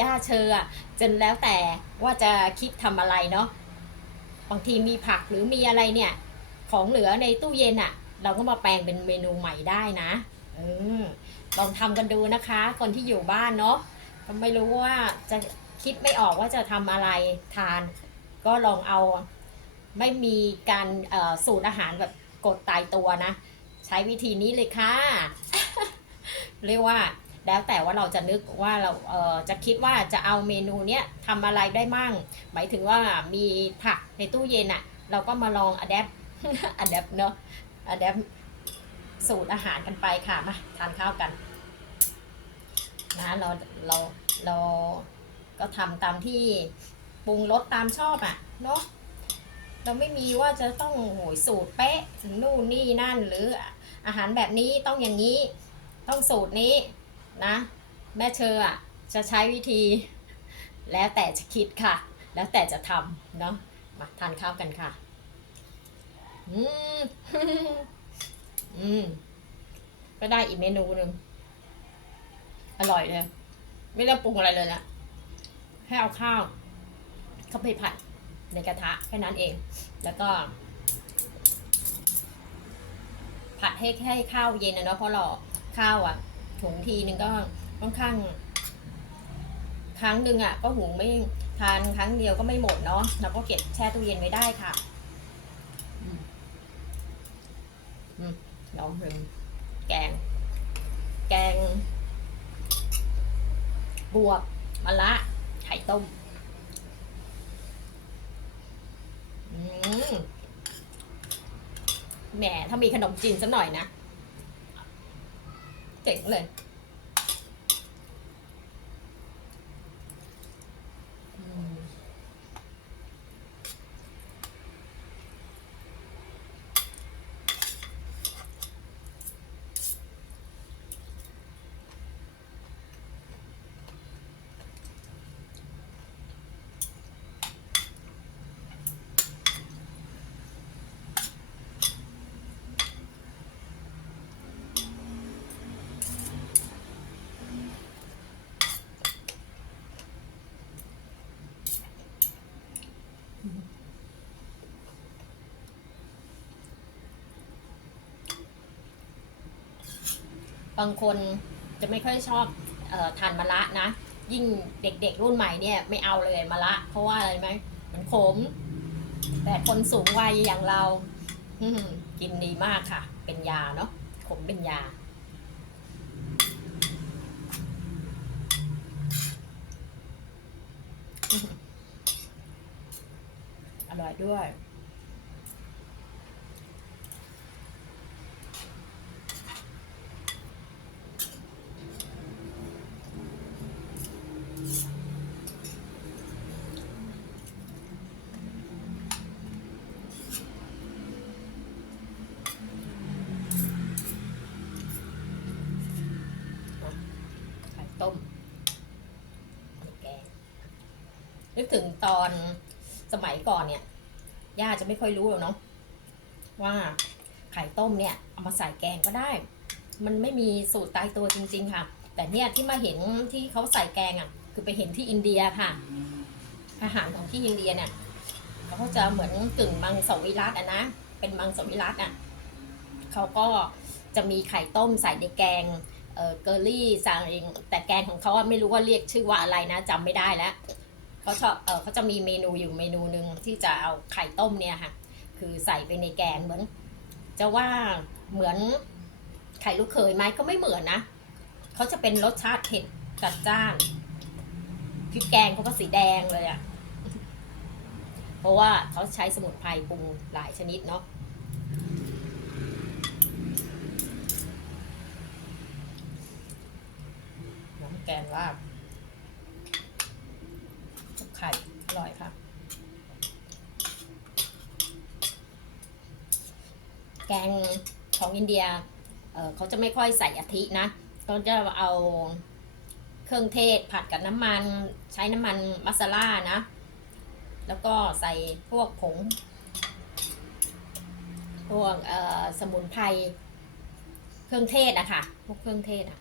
ย่าเชอจนแล้วแต่ว่าจะคิดทำอะไรเนาะบางทีมีผักหรือมีอะไรเนี่ย ของเหลือในตู้เย็นอะเราก็มาแปลงเป็นเมนูใหม่ได้นะอลองทำกันดูนะคะ คนที่อยู่บ้านเนาะไม่รู้ว่าจะคิดไม่ออกว่าจะทำอะไรทาน ก็ลองเอาไม่มีการสูตรอาหารแบบกดตายตัวนะ ใช้วิธีนี้เลยค่ะ เรียกว่า แล้วแต่ว่าเราจะนึกว่าเราเออจะคิดว่าจะเอาเมนูเนี้ยทำอะไรได้มั่ง หมายถึงว่ามีผักในตู้เย็นอะ่ะ เราก็มาลองอัดแอปอัดแอปเนาะอัดแอปสูตรอาหารกันไปค่ะมาทานข้าวกันนะเราเราเราก็ทำตามที่ปรุงรสตามชอบอะ่ะเนาะเราไม่มีว่าจะต้องโหยสูตรเป๊ะถึงนู่นนี่นั่นหรืออาหารแบบนี้ต้องอย่างนี้ ต้องสูตรนี้ นะ แม่เชออะจะใช้วิธี แล้วแต่จะคิดค่ะ แล้วแต่จะทำเนาะมาทานข้าวกันค่ะ อืมอืมก็ได้อีกเมนูหนึ่งอร่อยเลย ไม่ต้องปรุงอะไรเลยนะแค่เอาข้าวเข้าไปผัดในกระทะแค่นั้นเอง แล้วก็ ผัดให้ให้ข้าวเย็นนะเนาะเพราะเราข้าวอะ ถุงทีนึงก็ค่อนข้าง ครั้งหนึ่งอะ ก็หุงไม่ทานครั้งเดียวก็ไม่หมดเนาะเราก็เก็บแช่ตู้เย็นไว้ได้ค่ะอืมอืมลองถึงแกง แกง บวบมะระไข่ต้มอืมแหมถ้ามีขนมจีนสักหน่อยนะ เจ๋ บางคนจะไม่ค่อยชอบออทานมะระนะ ยิ่งเด็กๆรุ่นใหม่เนี่ยไม่เอาเลยมะระ เพราะว่าอะไรไหมมันขม แต่คนสูงวัยอย่างเรากินดีมากค่ะ เป็นยาเนาะขมเป็นยา อร่อยด้วย ไข่ต้มแกงนึก ถึงตอนสมัยก่อนเนี่ย ย่าจะไม่ค่อยรู้หรอกเนาะว่าไข่ต้มเนี่ย เอามาใส่แกงก็ได้ มันไม่มีสูตรตายตัวจริง ๆ ค่ะ แต่เนี่ยที่มาเห็นที่เขาใส่แกงอะ คือไปเห็นที่อินเดียค่ะ อาหารของที่อินเดียเนี่ยเขาจะเหมือนกึ่งมังสวิรัตอะนะ เป็นมังสวิรัตอะเขาก็จะมีไข่ต้มใส่ในแกงเออเกอรี่สั่งเองแต่แกงของเขาไม่รู้ว่าเรียกชื่อว่าอะไรนะจำไม่ได้แล้ว เขาชอบเออเขาจะมีเมนูอยู่เมนูหนึ่งที่จะเอาไข่ต้มเนี่ยค่ะ คือใส่ไปในแกงเหมือน จะว่าเหมือนไข่ลูกเขยไหมก็ไม่เหมือนนะเขาจะเป็นรสชาติเผ็ดจัดจ้านพริกแกงเขาก็สีแดงเลยอะเพราะว่าเขาใช้สมุนไพรปรุงหลายชนิดเนาะน้ำแกงลาบกับไข่อร่อยค่ะ แกงของอินเดียเเขาจะไม่ค่อยใส่อาทินะเขาจะเอาเครื่องเทศผัดกับน้ำมันใช้น้ำมันมัสลานะ แล้วก็ใส่พวกผงพวกสมุนไพรเครื่องเทศอะค่ะ พวกเครื่องเทศอะ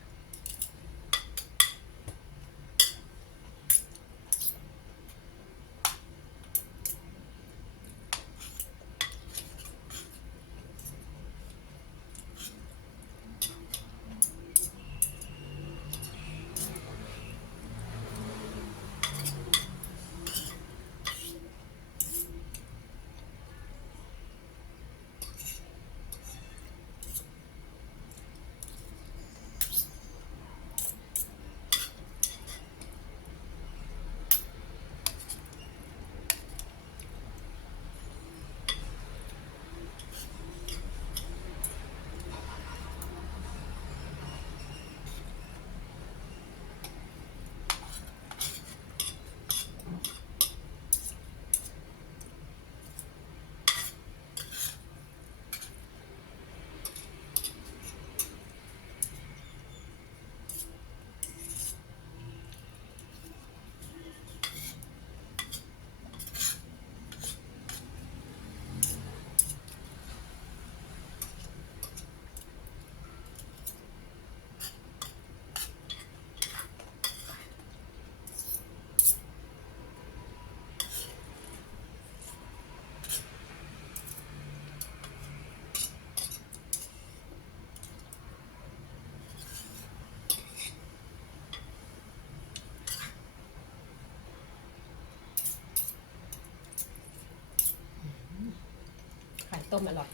ต้มอร่อย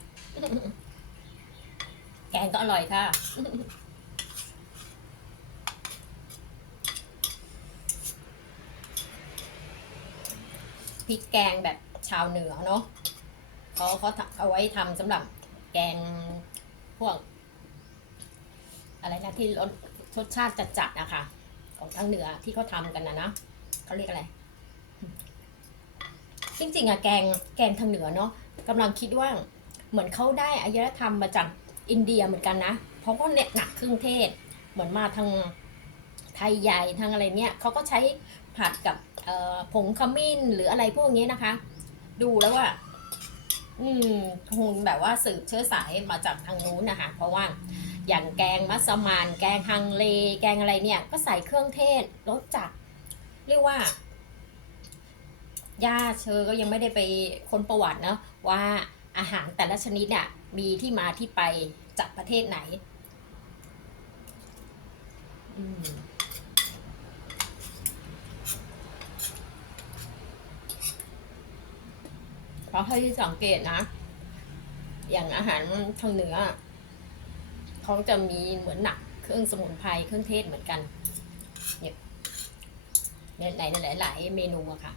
แกงก็อร่อยค่ะพริกแกงแบบชาวเหนือเนาะเขาเขาเอาไว้ทำสำหรับแกงพวก อะไรนะที่รสรสชาติจัดๆนะคะ ของทางเหนือที่เขาทำกันนะนะเขาเรียกอะไร จริงๆอะแกงแกงทางเหนือเนาะกำลังคิดว่าเหมือนเขาได้อารยธรรมมาจากอินเดียเหมือนกันนะ เพราะก็เน็ตหนักเครื่องเทศ เหมือนมาทางไทยใหญ่ทางอะไรเนี่ยเขาก็ใช้ผัดกับผงขมิ้นหรืออะไรพวกนี้นะคะ ดูแล้วว่า อืมคงแบบว่าสืบเชื้อสายมาจากทางนู้นนะคะ เพราะว่าอย่างแกงมัสมั่นแกงฮังเล แกงอะไรเนี่ย ก็ใส่เครื่องเทศรสจัดเรียกว่า ย่าเชอก็ยังไม่ได้ไปค้นประวัติเนาะว่าอาหารแต่ละชนิดเนี่ยมีที่มาที่ไปจากประเทศไหนเพราะที่สังเกตนะ อย่างอาหารทางเหนือเขาจะมีเหมือนหนักเครื่องสมุนไพรเครื่องเทศเหมือนกันเนี่ยในหลายๆเมนูอะค่ะ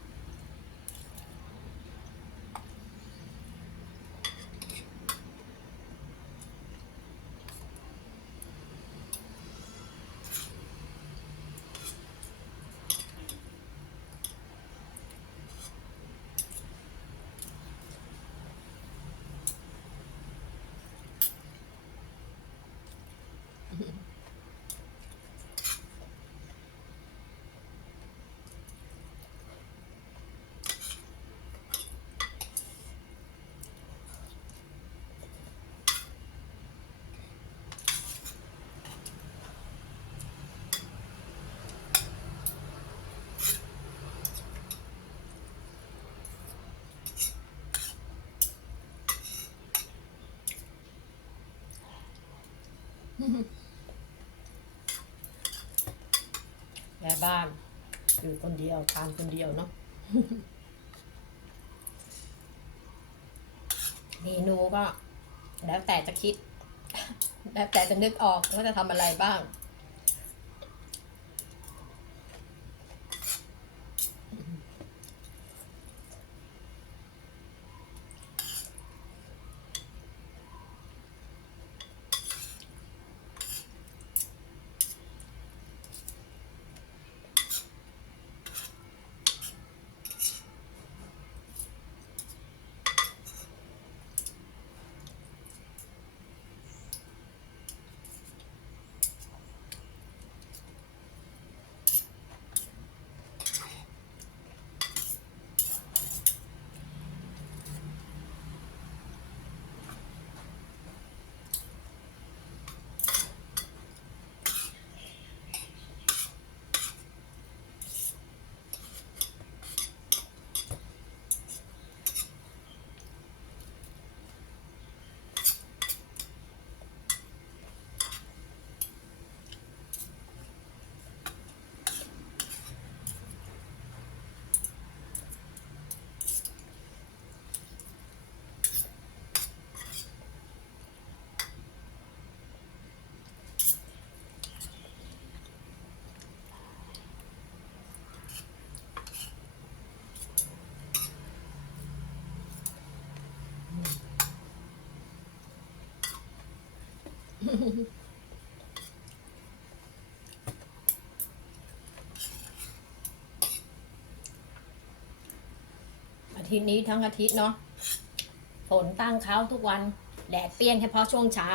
แม่ บ้าน อยู่คนเดียวทานคนเดียวเนาะเมนูก็ แล้วแต่จะคิด แล้วแต่จะนึกออกว่าจะทำอะไรบ้าง อาทิตย์นี้ทั้งอาทิตย์เนาะฝนตั้งเขาทุกวัน แดดเปรี้ยงเฉพาะช่วงเช้า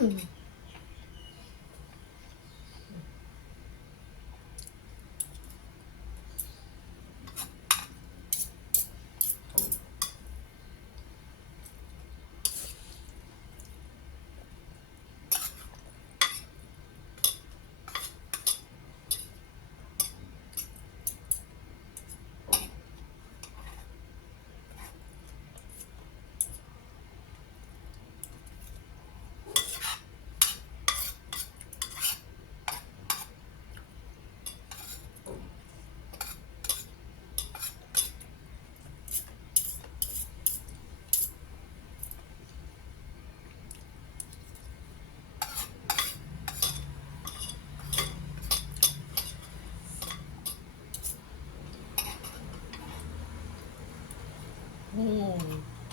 อืม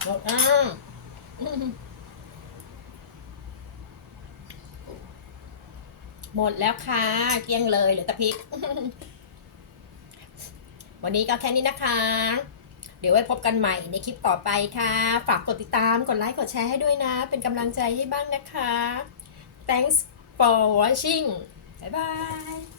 หมดอะหมดแล้วค่ะ เกลี้ยงเลยเหลือแต่พริก วันนี้ก็แค่นี้นะคะ เดี๋ยวไว้พบกันใหม่ในคลิปต่อไปค่ะ ฝากกดติดตาม กดไลค์ กดแชร์ให้ด้วยนะ เป็นกำลังใจให้บ้างนะคะ thanks for watching บ๊ายบาย